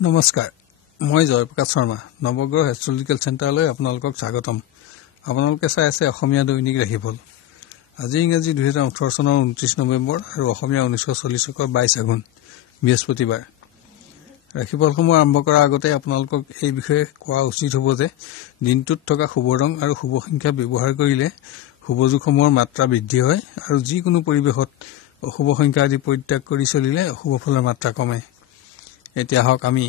নমস্কাৰ, মই জয়প্ৰকাশ শৰ্মা নৱগ্ৰহ এষ্ট্ৰলজিকেল চেণ্টাৰলৈ আপোনালোকক স্বাগতম। আপোনালোকে চাই আছে অসমীয়া দৈনিক ৰাশিফল। আজি ইংৰাজী 2018 চনৰ 29 নৱেম্বৰ আৰু অসমীয়া 1940 চকৰ 22 আঘোণ বৃহস্পতিবাৰ। ৰাশিফলসমূহ আৰম্ভ কৰাৰ আগতে আপোনালোকক এই বিষয়ে কোৱা উচিত হ'ব যে দিনটোত থকা শুভ ৰং আৰু শুভ সংখ্যা ব্যৱহাৰ কৰিলে শুভযোগসমূহৰ মাত্ৰা বৃদ্ধি হয় আৰু যিকোনো পৰিৱেশত অশুভ সংখ্যা আদি পৰিত্যাগ কৰি চলিলে অশুভ ফলৰ মাত্ৰা কমে। এতিয়া হওক আমি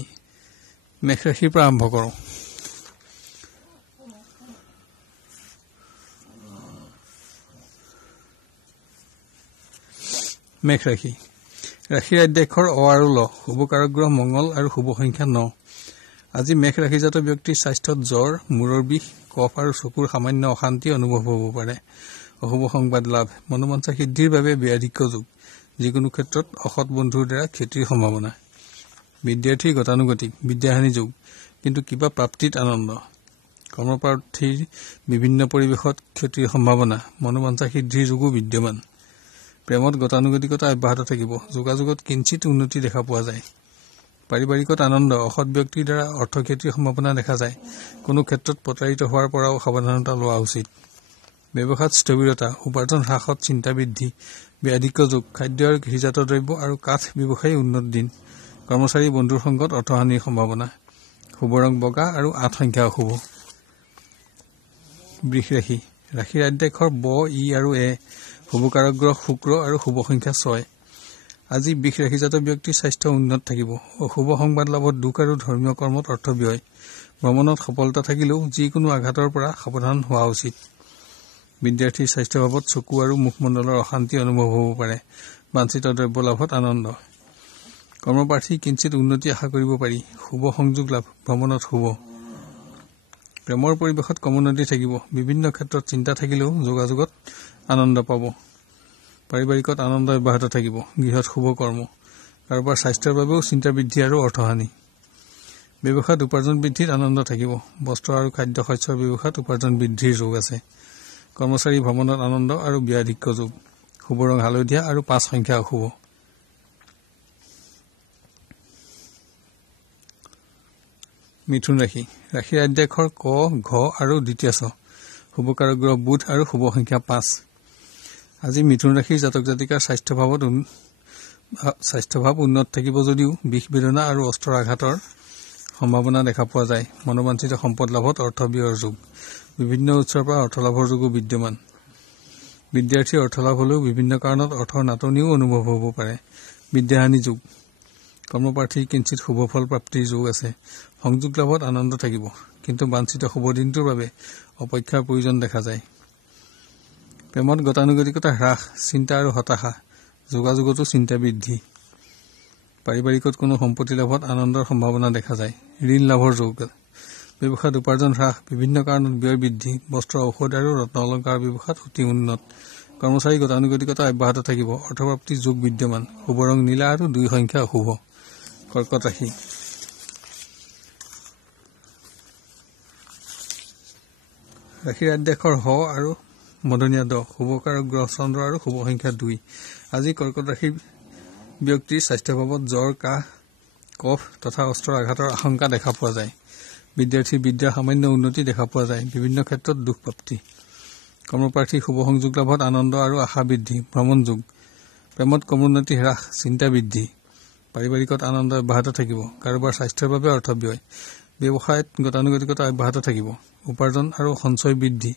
মেষ ৰাশিৰ পৰা আৰম্ভ কৰোঁ। মেষ ৰাশি। ৰাশিৰ আদ্যাক্ষৰ অ আৰু ল, শুভকাৰক গ্ৰহ মংগল আৰু শুভ সংখ্যা 9। আজি মেষ ৰাশিজাত ব্যক্তিৰ স্বাস্থ্যত জ্বৰ, মূৰৰ বিষ, কফ আৰু চকুৰ সামান্য অশান্তি অনুভৱ হ'ব পাৰে। অশুভ সংবাদ লাভ, মনোবাঞ্ছা সিদ্ধিৰ বাবে ব্যাধিক্য যোগ, যিকোনো ক্ষেত্ৰত অসৎ বন্ধুৰ দ্বাৰা ক্ষতিৰ সম্ভাৱনা। বিদ্যাৰ্থীৰ গতানুগতিক, বিদ্যাহানি যোগ, কিন্তু কিবা প্ৰাপ্তিত আনন্দ। কৰ্মপ্ৰাৰ্থীৰ বিভিন্ন পৰিৱেশত ক্ষতিৰ সম্ভাৱনা, মনোবাঞ্ছা সিদ্ধিৰ যোগো বিদ্যমান। প্ৰেমত গতানুগতিকতা অব্যাহত থাকিব, যোগাযোগত কিঞ্চিত উন্নতি দেখা পোৱা যায়। পাৰিবাৰিকত আনন্দ, অসৎ ব্যক্তিৰ দ্বাৰা অৰ্থক্ষতিৰ সম্ভাৱনা দেখা যায়। কোনো ক্ষেত্ৰত প্ৰতাৰিত হোৱাৰ পৰাও সাৱধানতা লোৱা উচিত। ব্যৱসায়ত স্থবিৰতা, উপাৰ্জন হ্ৰাসত চিন্তা বৃদ্ধি, ব্যাধিক্য যোগ, খাদ্য আৰু কৃষিজাত দ্ৰব্য আৰু কাঠ ব্যৱসায়ী উন্নত দিন। কৰ্মচাৰী বন্ধুৰ সংগত অৰ্থহানিৰ সম্ভাৱনা। শুভ ৰং বগা আৰু 8 সংখ্যা অশুভ। বৃষ ৰাশি। ৰাশিৰ আদ্যাক্ষৰ ব, ই আৰু এ, শুভকাৰক গ্ৰহ শুক্ৰ আৰু শুভ সংখ্যা 6। আজি বৃষ ৰাশিজাত ব্যক্তিৰ স্বাস্থ্য উন্নত থাকিব। অশুভ সংবাদ লাভত দুখ আৰু ধৰ্মীয় কৰ্মত অৰ্থ ব্যয়। ভ্ৰমণত সফলতা থাকিলেও যিকোনো আঘাতৰ পৰা সাৱধান হোৱা উচিত। বিদ্যাৰ্থীৰ স্বাস্থ্যভাৱত চকু আৰু মুখমণ্ডলৰ অশান্তি অনুভৱ হ'ব পাৰে। বাঞ্ছিত দ্ৰব্য লাভত আনন্দ। কৰ্মপ্ৰাৰ্থী কিঞ্চিত উন্নতি আশা কৰিব পাৰি। শুভ সংযোগ লাভ, ভ্ৰমণত শুভ। প্ৰেমৰ পৰিৱেশত কমোন্নতি থাকিব। বিভিন্ন ক্ষেত্ৰত চিন্তা থাকিলেও যোগাযোগত আনন্দ পাব। পাৰিবাৰিকত আনন্দ অব্যাহত থাকিব। গৃহত শুভ কৰ্ম। কাৰোবাৰ স্বাস্থ্যৰ বাবেও চিন্তা বৃদ্ধি আৰু অৰ্থহানি। ব্যৱসায়ত উপাৰ্জন বৃদ্ধিত আনন্দ থাকিব। বস্ত্ৰ আৰু খাদ্য শস্যৰ ব্যৱসায়ত উপাৰ্জন বৃদ্ধিৰ যোগ আছে। কৰ্মচাৰী ভ্ৰমণত আনন্দ আৰু ব্যাধিক্য যোগ। শুভ ৰং হালধীয়া আৰু 5 সংখ্যা অশুভ। মিথুন ৰাশি। ৰাশিৰ আদ্যাক্ষৰ ক, ঘ আৰু দ্বিতীয় ছ, শুভকাৰক গ্ৰহ বুধ আৰু শুভ সংখ্যা 5। আজি মিথুন ৰাশিৰ জাতক জাতিকাৰ স্বাস্থ্যভাৱ উন্নত থাকিব যদিও বিষ বেদনা আৰু অস্ত্ৰৰ আঘাতৰ সম্ভাৱনা দেখা পোৱা যায়। মনোবাঞ্ছিত সম্পদ লাভত অৰ্থ ব্যয়ৰ যোগ। বিভিন্ন উৎসৰ পৰা অৰ্থলাভৰ যোগো বিদ্যমান। বিদ্যাৰ্থীৰ অৰ্থলাভ হ'লেও বিভিন্ন কাৰণত অৰ্থৰ নাটনিও অনুভৱ হ'ব পাৰে। বিদ্যাহানি যোগ। কৰ্মপ্ৰাৰ্থীৰ কিঞ্চিত শুভফল প্ৰাপ্তিৰ যোগ আছে। সংযোগ লাভত আনন্দ থাকিব, কিন্তু বাঞ্ছিত শুভ দিনটোৰ বাবে অপেক্ষাৰ প্ৰয়োজন দেখা যায়। প্ৰেমত গতানুগতিকতা হ্ৰাস, চিন্তা আৰু হতাশা, যোগাযোগতো চিন্তা বৃদ্ধি। পাৰিবাৰিকত কোনো সম্পত্তি লাভত আনন্দৰ সম্ভাৱনা দেখা যায়। ঋণ লাভৰ যোগ। ব্যৱসায়ত উপাৰ্জন হ্ৰাস, বিভিন্ন কাৰণত ব্যয় বৃদ্ধি। বস্ত্ৰ, ঔষধ আৰু ৰত্ন অলংকাৰ ব্যৱসায়ত অতি উন্নত। কৰ্মচাৰী গতানুগতিকতা অব্যাহত থাকিব। অৰ্থপ্ৰাপ্তিৰ যোগ বিদ্যমান। শুভ ৰং নীলা আৰু 2 সংখ্যা অশুভ। কৰ্কট ৰাশি। ৰাশিৰ আদ্যাক্ষৰ হ আৰু মধনীয়া দ, শুভকাৰক গ্ৰহ চন্দ্ৰ আৰু শুভ সংখ্যা 2। আজি কৰ্কট ৰাশিৰ ব্যক্তিৰ স্বাস্থ্যভাৱত জ্বৰ, কাহ, কফ তথা অস্ত্ৰৰ আঘাতৰ আশংকা দেখা পোৱা যায়। বিদ্যাৰ্থীৰ বিদ্যাৰ সামান্য উন্নতি দেখা পোৱা যায়। বিভিন্ন ক্ষেত্ৰত দুখ প্ৰাপ্তি। কৰ্মপ্ৰাৰ্থীৰ শুভ সংযোগ লাভত আনন্দ আৰু আশা বৃদ্ধি। ভ্ৰমণ যোগ। প্ৰেমত কমোন্নতি হ্ৰাস, চিন্তা বৃদ্ধি। পাৰিবাৰিকত আনন্দ অব্যাহত থাকিব। কাৰোবাৰ স্বাস্থ্যৰ বাবে অৰ্থ ব্যয়। ব্যৱসায়ত গতানুগতিকতা অব্যাহত থাকিব। উপাৰ্জন আৰু সঞ্চয় বৃদ্ধি।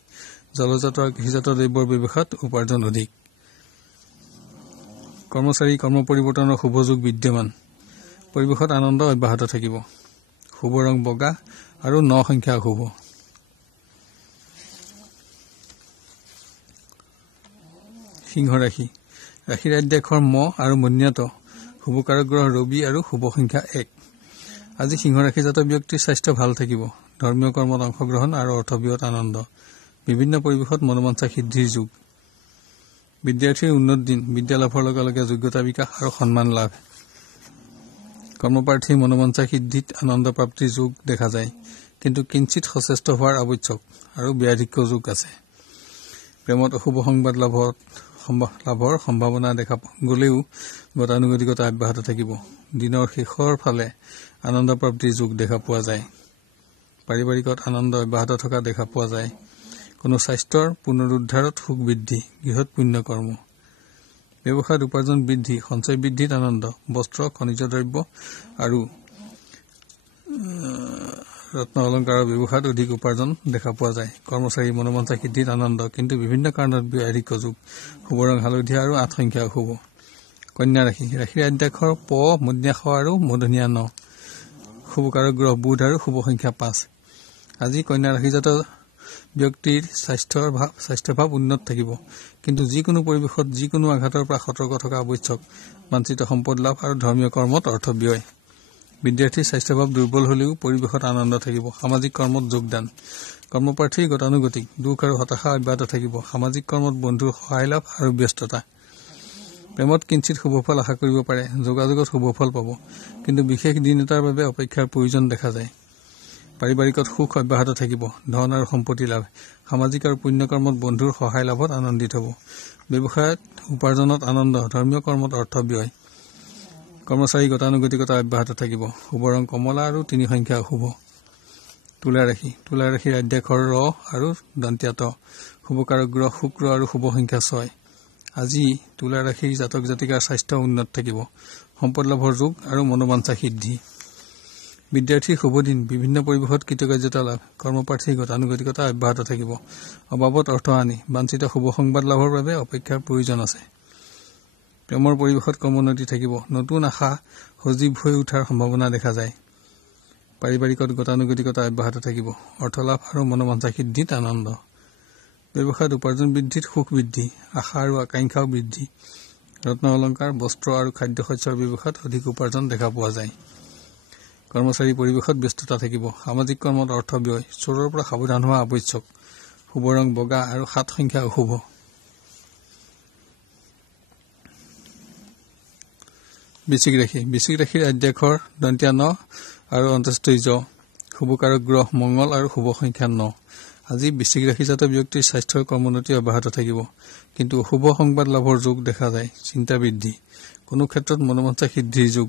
জলজাত আৰু কৃষিজাত দ্ৰব্যৰ ব্যৱসায়ত উপাৰ্জন অধিক। কৰ্মচাৰী কৰ্ম পৰিৱৰ্তনৰ শুভ যোগ বিদ্যমান। পৰিৱেশত আনন্দ অব্যাহত থাকিব। শুভ ৰং বগা আৰু 9 সংখ্যা অশুভ। সিংহ ৰাশি। ৰাশিৰ আদ্যাক্ষৰ ম আৰু মন্যাত, শুভকাৰক গ্ৰহ ৰবি আৰু শুভ সংখ্যা 1। আজি সিংহ ৰাশিজাত ব্যক্তিৰ স্বাস্থ্য ভাল থাকিব। ধৰ্মীয় কৰ্মত অংশগ্ৰহণ আৰু অৰ্থব্যয়ত আনন্দ। বিভিন্ন পৰিৱেশত মনোবাঞ্ছা সিদ্ধিৰ যোগ। বিদ্যাৰ্থীৰ উন্নত দিন। বিদ্যা লাভৰ লগে লগে যোগ্যতা বিকাশ আৰু সন্মান লাভ। কৰ্মপ্ৰাৰ্থীৰ মনোবাঞ্ছা সিদ্ধিত আনন্দ প্ৰাপ্তিৰ যোগ দেখা যায়, কিন্তু কিঞ্চিত সচেষ্ট হোৱাৰ আৱশ্যক আৰু ব্যাধিক্য যোগ আছে। প্ৰেমত অশুভ সংবাদ লাভৰ সম্ভাৱনা দেখা গ'লেও গতানুগতিকতা অব্যাহত থাকিব। দিনৰ শেষৰ ফালে আনন্দ প্ৰাপ্তিৰ যোগ দেখা পোৱা যায়। পাৰিবাৰিকত আনন্দ অব্যাহত থকা দেখা পোৱা যায়। কোনো স্বাস্থ্যৰ পুনৰুদ্ধাৰত সুখ বৃদ্ধি, গৃহত পুণ্য কৰ্ম। ব্যৱসায়ত উপাৰ্জন বৃদ্ধি, সঞ্চয় বৃদ্ধিত আনন্দ, বস্ত্ৰ, খনিজ দ্ৰব্য আৰু ৰত্ন অলংকাৰৰ ব্যৱসায়ত অধিক উপাৰ্জন দেখা পোৱা যায়। কৰ্মচাৰী মনোবাঞ্ছা সিদ্ধিত আনন্দ, কিন্তু বিভিন্ন কাৰণত ব্যয়াধিক্য যোগ। শুভ ৰং হালধীয়া আৰু 8 সংখ্যা অশুভ। কন্যা ৰাশি, ৰাশিৰ আদ্যাক্ষৰ প, মধ্যা খ আৰু মূৰ্ধন্য ন। শুভ কাৰক গ্ৰহ বুধ আৰু শুভ সংখ্যা 5। আজি কন্যা ৰাশিজাত ব্যক্তিৰ স্বাস্থ্যভাৱ উন্নত থাকিব, কিন্তু যিকোনো পৰিৱেশত যিকোনো আঘাতৰ পৰা সতৰ্ক থকা আৱশ্যক। বাঞ্ছিত সম্পদ লাভ আৰু ধৰ্মীয় কৰ্মত অৰ্থ ব্যয়। বিদ্যাৰ্থীৰ স্বাস্থ্যভাৱ দুৰ্বল হলেও পৰিৱেশত আনন্দ থাকিব। সামাজিক কৰ্মত যোগদান। কৰ্মপ্ৰাৰ্থীৰ গতানুগতিক দুখ আৰু হতাশা অব্যাহত থাকিব। সামাজিক কৰ্মত বন্ধুৰ সহায় লাভ আৰু ব্যস্ততা। প্ৰেমত কিঞ্চিত শুভফল আশা কৰিব পাৰে। যোগাযোগত শুভফল পাব, কিন্তু বিশেষ দিন এটাৰ বাবে অপেক্ষাৰ প্ৰয়োজন দেখা যায়। পাৰিবাৰিকত সুখ অব্যাহত থাকিব, ধন আৰু সম্পত্তি লাভ। সামাজিক আৰু পুণ্যকৰ্মত বন্ধুৰ সহায় লাভত আনন্দিত হ'ব। ব্যৱসায়ত উপাৰ্জনত আনন্দ, ধৰ্মীয় কৰ্মত অৰ্থ ব্যয়। কৰ্মচাৰী গতানুগতিকতা অব্যাহত থাকিব। শুভ ৰং কমলা আৰু 3 সংখ্যা অশুভ। তুলা ৰাশি, তুলা ৰাশিৰ আদ্যাক্ষৰ ৰ আৰু দন্ত্য ত। শুভ কাৰক গ্ৰহ শুক্ৰ আৰু শুভ সংখ্যা 6। আজি তুলা ৰাশিৰ জাতক জাতিকাৰ স্বাস্থ্য উন্নত থাকিব। সম্পদ লাভৰ যোগ আৰু মনোবাঞ্ছা সিদ্ধি। বিদ্যাৰ্থীৰ শুভ দিন, বিভিন্ন পৰিৱেশত কৃতকাৰ্যতা লাভ। কৰ্মপ্ৰাৰ্থীৰ গতানুগতিকতা অব্যাহত থাকিব। অবাবত অৰ্থহানি, বাঞ্ছিত শুভ সংবাদ লাভৰ বাবে অপেক্ষাৰ প্ৰয়োজন আছে। প্ৰেমৰ পৰিৱেশত ক্ৰমোন্নতি থাকিব। নতুন আশা সজীৱ হৈ উঠাৰ সম্ভাৱনা দেখা যায়। পাৰিবাৰিকত গতানুগতিকতা অব্যাহত থাকিব। অৰ্থলাভ আৰু মনোবাঞ্ছা সিদ্ধিত আনন্দ। ব্যৱসায়ত উপাৰ্জন বৃদ্ধিত সুখ বৃদ্ধি, আশা আৰু আকাংক্ষাও বৃদ্ধি। ৰত্ন অলংকাৰ, বস্ত্ৰ আৰু খাদ্যশস্যৰ ব্যৱসায়ত অধিক উপাৰ্জন দেখা পোৱা যায়। কৰ্মচাৰী পৰিৱেশত ব্যস্ততা থাকিব। সামাজিক কৰ্মত অৰ্থ ব্যয়। চোৰৰ পৰা সাৱধান হোৱা আৱশ্যক। শুভ ৰং বগা আৰু 7 সংখ্যা অশুভ। বৃশ্চিক ৰাশি, বৃশ্চিক ৰাশিৰ আদ্যাক্ষৰ দন্ত্য ন আৰু অন্ত্যেষ্টি জ। শুভ কাৰক গ্ৰহ মংগল আৰু শুভ সংখ্যা 9। আজি বৃশ্চিক ৰাশিজাত ব্যক্তিৰ স্বাস্থ্যৰ ক্ৰমোন্নতি অব্যাহত থাকিব, কিন্তু অশুভ সংবাদ লাভৰ যোগ দেখা যায়। চিন্তা বৃদ্ধি, কোনো ক্ষেত্ৰত মনোবাঞ্ছা সিদ্ধিৰ যোগ।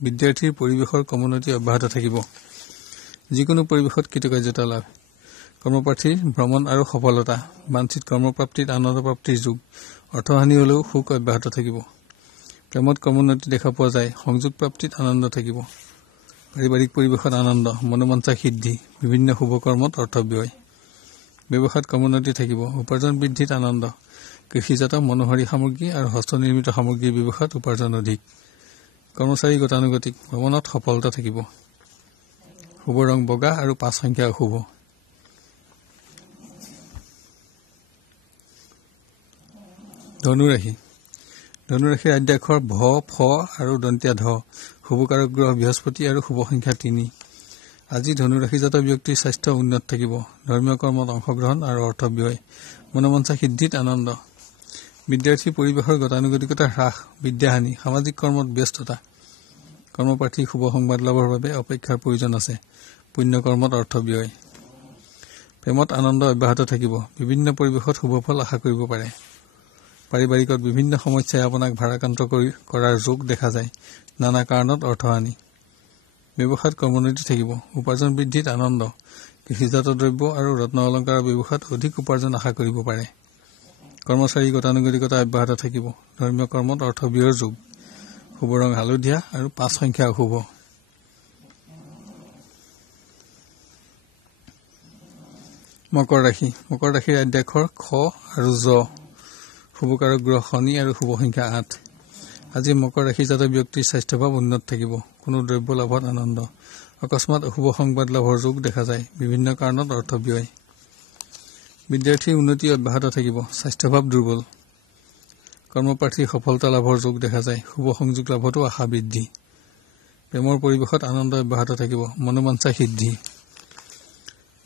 বিদ্যাৰ্থীৰ পৰিৱেশৰ ক্ৰমোন্নতি অব্যাহত থাকিব। যিকোনো পৰিৱেশত কৃতকাৰ্যতা লাভ। কৰ্মপ্ৰাৰ্থীৰ ভ্ৰমণ আৰু সফলতা। বাঞ্ছিত কৰ্মপ্ৰাপ্তিত আনন্দ প্ৰাপ্তিৰ যোগ। অৰ্থহানি হলেও সুখ অব্যাহত থাকিব। প্ৰেমত ক্ৰমোন্নতি দেখা পোৱা যায়। সংযোগ প্ৰাপ্তিত আনন্দ থাকিব। পাৰিবাৰিক পৰিৱেশত আনন্দ, মনোবাঞ্ছা সিদ্ধি। বিভিন্ন শুভ কৰ্মত অৰ্থ ব্যয়। ব্যৱসায়ত ক্ৰমোন্নতি থাকিব। উপাৰ্জন বৃদ্ধিত আনন্দ। কৃষিজাত মনোহাৰী সামগ্ৰী আৰু হস্তনিৰ্মিত সামগ্ৰীৰ ব্যৱসায়ত উপাৰ্জন অধিক। কৰ্মচাৰী গতানুগতিক, ভ্ৰমণত সফলতা থাকিব। শুভ ৰং বগা আৰু 5 সংখ্যা অশুভ। ধনুৰাশি, ধনুৰাশিৰ আদ্যাক্ষৰ ভ, ফ আৰু দন্ত্য ধ। শুভ কাৰক গ্ৰহ বৃহস্পতি আৰু শুভ সংখ্যা 3। আজি ধনুৰাশিজাত ব্যক্তিৰ স্বাস্থ্য উন্নত থাকিব। ধৰ্মীয় কৰ্মত অংশগ্ৰহণ আৰু অৰ্থ ব্যয়। মনোবাঞ্ছা সিদ্ধিত আনন্দ। বিদ্যাৰ্থী পৰিৱেশৰ গতানুগতিকতা হ্ৰাস, বিদ্যাহানি। সামাজিক কৰ্মত ব্যস্ততা। কৰ্মপ্ৰাৰ্থীৰ শুভ সংবাদ লাভৰ বাবে অপেক্ষাৰ প্ৰয়োজন আছে। পুণ্য কৰ্মত অৰ্থ ব্যয়। প্ৰেমত আনন্দ অব্যাহত থাকিব। বিভিন্ন পৰিৱেশত শুভফল আশা কৰিব পাৰে। পাৰিবাৰিকত বিভিন্ন সমস্যাই আপোনাক ভাৰাক্ৰান্ত কৰাৰ যোগ দেখা যায়। নানা কাৰণত অৰ্থহানি। ব্যৱসায়ত ক্ৰমোন্নতি থাকিব। উপাৰ্জন বৃদ্ধিত আনন্দ। কৃষিজাত দ্ৰব্য আৰু ৰত্ন অলংকাৰৰ ব্যৱসায়ত অধিক উপাৰ্জন আশা কৰিব পাৰে। কৰ্মচাৰী গতানুগতিকতা অব্যাহত থাকিব। ধৰ্মীয় কৰ্মত অৰ্থ ব্যয়ৰ যোগ। শুভ ৰং হালধীয়া আৰু 5 সংখ্যা অশুভ। মকৰ ৰাশি, মকৰ ৰাশিৰ আদ্যাক্ষৰ খ আৰু জ। শুভ কাৰক গ্ৰহ শনি আৰু শুভ সংখ্যা 8। আজি মকৰ ৰাশিজাত ব্যক্তিৰ স্বাস্থ্যভাৱ উন্নত থাকিব। কোনো দ্ৰব্য লাভত আনন্দ। অকস্মাত অশুভ সংবাদ লাভৰ যোগ দেখা যায়। বিভিন্ন কাৰণত অৰ্থ ব্যয়। বিদ্যাৰ্থীৰ উন্নতি অব্যাহত থাকিব। স্বাস্থ্যভাৱ দুৰ্বল। কৰ্মপ্ৰাৰ্থীৰ সফলতা লাভৰ যোগ দেখা যায়। শুভ সংযোগ লাভতো আশা বৃদ্ধি। প্ৰেমৰ পৰিৱেশত আনন্দ অব্যাহত থাকিব। মনোবাঞ্ছা সিদ্ধি।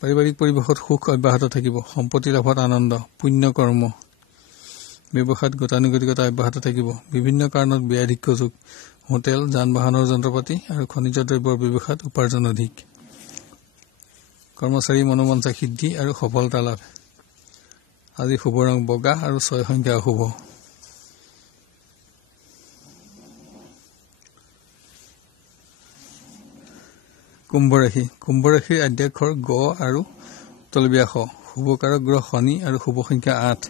পাৰিবাৰিক পৰিৱেশত সুখ অব্যাহত থাকিব। সম্পত্তি লাভত আনন্দ। পুণ্য কৰ্ম। ব্যৱসায়ত গতানুগতিকতা অব্যাহত থাকিব। বিভিন্ন কাৰণত ব্যয়াধিক্য যোগ। হোটেল, যান বাহনৰ যন্ত্ৰপাতি আৰু খনিজ দ্ৰব্যৰ ব্যৱসায়ত উপাৰ্জন অধিক। কৰ্মচাৰী মনোবাঞ্ছা সিদ্ধি আৰু সফলতা লাভ। আজি শুভ ৰং বগা আৰু 6 সংখ্যা অশুভ। কুম্ভ ৰাশিৰ আদ্যাক্ষৰ গ আৰু তলবীয়া খ। শুভকাৰক গ্ৰহ শনি আৰু শুভ সংখ্যা 8।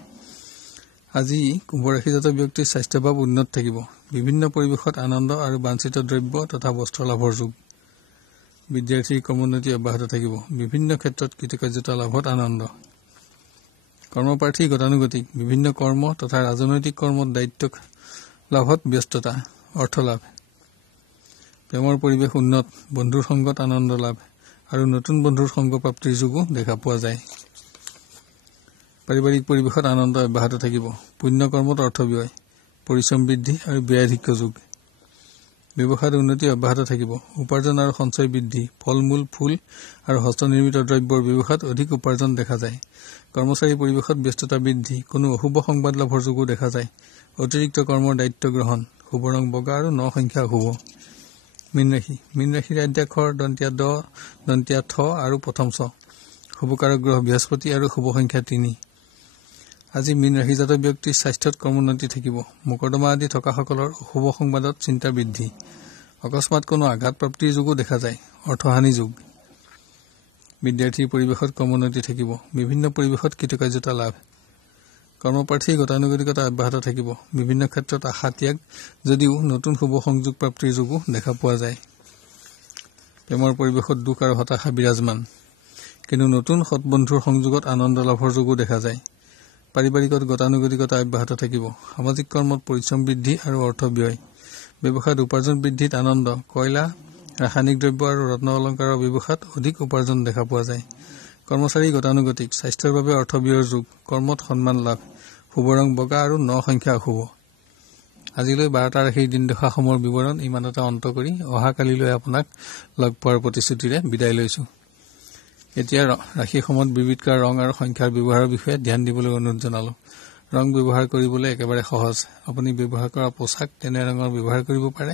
আজি কুম্ভ ৰাশিজাত ব্যক্তিৰ স্বাস্থ্যভাৱ উন্নত থাকিব। বিভিন্ন পৰিৱেশত আনন্দ আৰু বাঞ্ছিত দ্ৰব্য তথা বস্ত্ৰ লাভৰ যোগ। বিদ্যাৰ্থীৰ কৰ্মোন্নতি অব্যাহত থাকিব। বিভিন্ন ক্ষেত্ৰত কৃতকাৰ্যতা লাভত আনন্দ। কৰ্মপ্ৰাৰ্থী গতানুগতিক। বিভিন্ন কৰ্ম তথা ৰাজনৈতিক কৰ্মত দায়িত্ব লাভত ব্যস্ততা, অৰ্থ লাভ। প্ৰেমৰ পৰিৱেশ উন্নত। বন্ধুৰ সংগত আনন্দ লাভ আৰু নতুন বন্ধুৰ সংগ প্ৰাপ্তিৰ যোগো দেখা পোৱা যায়। পাৰিবাৰিক পৰিৱেশত আনন্দ অব্যাহত থাকিব। পুণ্য কৰ্মত অৰ্থ ব্যয়, পৰিশ্ৰম বৃদ্ধি আৰু ব্যয়াধিক্য যোগ। ব্যৱসায়ত উন্নতি অব্যাহত থাকিব। উপাৰ্জন আৰু সঞ্চয় বৃদ্ধি। ফল মূল, ফুল আৰু হস্তনিৰ্মিত দ্ৰব্যৰ ব্যৱসায়ত অধিক উপাৰ্জন দেখা যায়। কৰ্মচাৰী পৰিৱেশত ব্যস্ততা বৃদ্ধি। কোনো অশুভ সংবাদ লাভৰ যোগো দেখা যায়। অতিৰিক্ত কৰ্মৰ দায়িত্ব গ্ৰহণ। শুভ ৰং বগা আৰু 9 সংখ্যা শুভ। মীন ৰাশিৰ আদ্যাক্ষৰ দন্তীয়া দ, দন্তীয়া থ আৰু প্ৰথম ছ। শুভকাৰক গ্ৰহ বৃহস্পতি আৰু শুভ সংখ্যা 3। আজি মীন ৰাশিজাত ব্যক্তিৰ স্বাস্থ্যত কৰ্মোন্নতি থাকিব। মোকৰ্দমা আদি থকাসকলৰ অশুভ সংবাদত চিন্তা বৃদ্ধি। অকস্মাৎ কোনো আঘাত প্ৰাপ্তিৰ যোগো দেখা যায়। অৰ্থহানি যোগ। বিদ্যাৰ্থীৰ পৰিৱেশত কৰ্মোন্নতি থাকিব। বিভিন্ন পৰিৱেশত কৃতকাৰ্যতা লাভ। কৰ্মপ্ৰাৰ্থীৰ গতানুগতিকতা অব্যাহত থাকিব। বিভিন্ন ক্ষেত্ৰত আশা ত্যাগ যদিও নতুন শুভ সংযোগ প্ৰাপ্তিৰ যোগো দেখা পোৱা যায়। প্ৰেমৰ পৰিৱেশত দুখ আৰু হতাশা বিৰাজমান। কিন্তু নতুন সৎবন্ধুৰ সংযোগত আনন্দ লাভৰ যোগো দেখা যায়। পাৰিবাৰিকত গতানুগতিকতা অব্যাহত থাকিব। সামাজিক কৰ্মত পৰিশ্ৰম বৃদ্ধি আৰু অৰ্থ ব্যয়। ব্যৱসায়ত উপাৰ্জন বৃদ্ধিত আনন্দ। কয়লা, ৰাসায়নিক দ্ৰব্য আৰু ৰত্ন অলংকাৰৰ ব্যৱসায়ত অধিক উপাৰ্জন দেখা পোৱা যায়। কৰ্মচাৰী গতানুগতিক। স্বাস্থ্যৰ বাবে অৰ্থ ব্যয়ৰ যোগ। কৰ্মত সন্মান লাভ। শুভ ৰং বগা আৰু 9 সংখ্যা অশুভ। আজিলৈ 12টা ৰাশিৰ দিনদশাসমূহৰ বিৱৰণ ইমানতে অন্ত কৰি অহাকালিলৈ আপোনাক লগ পোৱাৰ প্ৰতিশ্ৰুতিৰে বিদায় লৈছো। এতিয়া ৰাশিসমূহত বিবিধ ৰং আৰু সংখ্যাৰ ব্যৱহাৰৰ বিষয়ে ধ্যান দিবলৈ অনুৰোধ জনালো। ৰং ব্যৱহাৰ কৰিবলৈ একেবাৰে সহজ। আপুনি ব্যৱহাৰ কৰা পোছাক তেনে ৰঙৰ ব্যৱহাৰ কৰিব পাৰে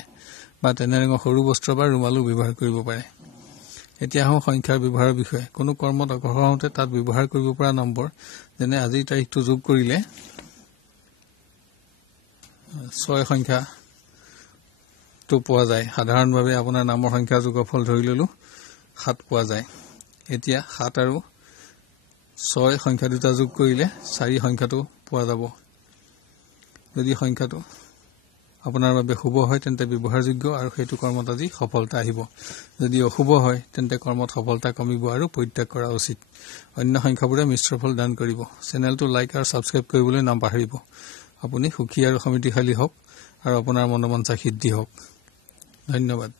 বা তেনে ৰঙৰ সৰু বস্ত্ৰ বা ৰুমালো ব্যৱহাৰ কৰিব পাৰে। এতিয়া আহোঁ সংখ্যাৰ ব্যৱহাৰৰ বিষয়ে। কোনো কৰ্মত অগ্ৰসৰ হওঁতে তাত ব্যৱহাৰ কৰিব পৰা নম্বৰ, যেনে আজিৰ তাৰিখটো যোগ কৰিলে 6 সংখ্যাটো পোৱা যায়। সাধাৰণভাৱে আপোনাৰ নামৰ সংখ্যা যোগফল ধৰি ললো 7 পোৱা যায়। এতিয়া 7 আৰু 6 সংখ্যা দুটা যোগ কৰিলে 4 সংখ্যাটো পোৱা যাব। যদি সংখ্যাটো আপোনাৰ বাবে শুভ হয় তেন্তে ব্যৱহাৰযোগ্য আৰু সেইটো কৰ্মত আজি সফলতা আহিব। যদি অশুভ হয় তেন্তে কৰ্মত সফলতা কমিব আৰু পৰিত্যাগ কৰা উচিত। অন্য সংখ্যাবোৰে মিশ্ৰ ফল দান কৰিব। চেনেলটো লাইক আৰু ছাবস্ক্ৰাইব কৰিবলৈ নাপাহৰিব। আপুনি সুখী আৰু সমৃদ্ধিশালী হওক আৰু আপোনাৰ মনোবাঞ্ছা সিদ্ধি হওক। ধন্যবাদ।